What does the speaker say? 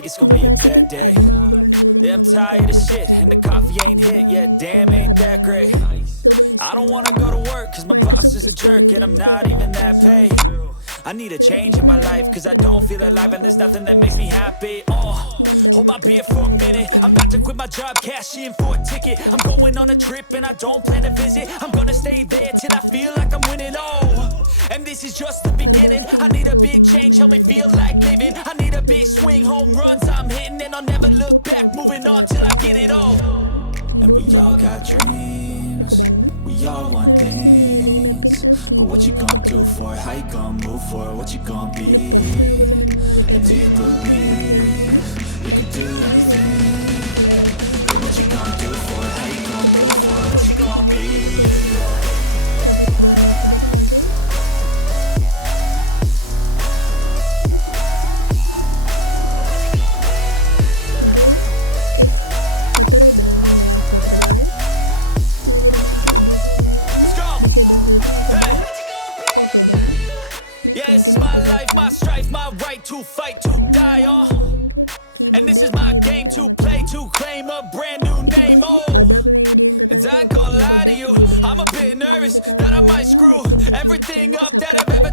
like it's gonna be a bad day. Yeah, I'm tired of shit, and the coffee ain't hit yet. Damn, ain't that great. I don't wanna go to work, cause my boss is a jerk, and I'm not even that paid. I need a change in my life, cause I don't feel alive, and there's nothing that makes me happy. Hold my beer for a minute. I'm about to quit my job, cash in for a ticket. I'm going on a trip and I don't plan to visit. I'm gonna stay there till I feel like I'm winning. Oh, and this is just the beginning. I need a big change, help me feel like living. I need a big swing, home runs I'm hitting, and I'll never look back, moving on till I get it all. And we all got dreams, we all want things, but what you gonna do for it? How you gonna move for it? What you gonna be? And do you believe you can do anything? But what you gonna do for it? How you gonna move for it? What you gonna be? Let's go! Hey! Yeah, this is my life, my strife, my right to fight, to die on. And this is my game to play, to claim a brand new name, oh. And I ain't gonna lie to you, I'm a bit nervous that I might screw everything up that I've ever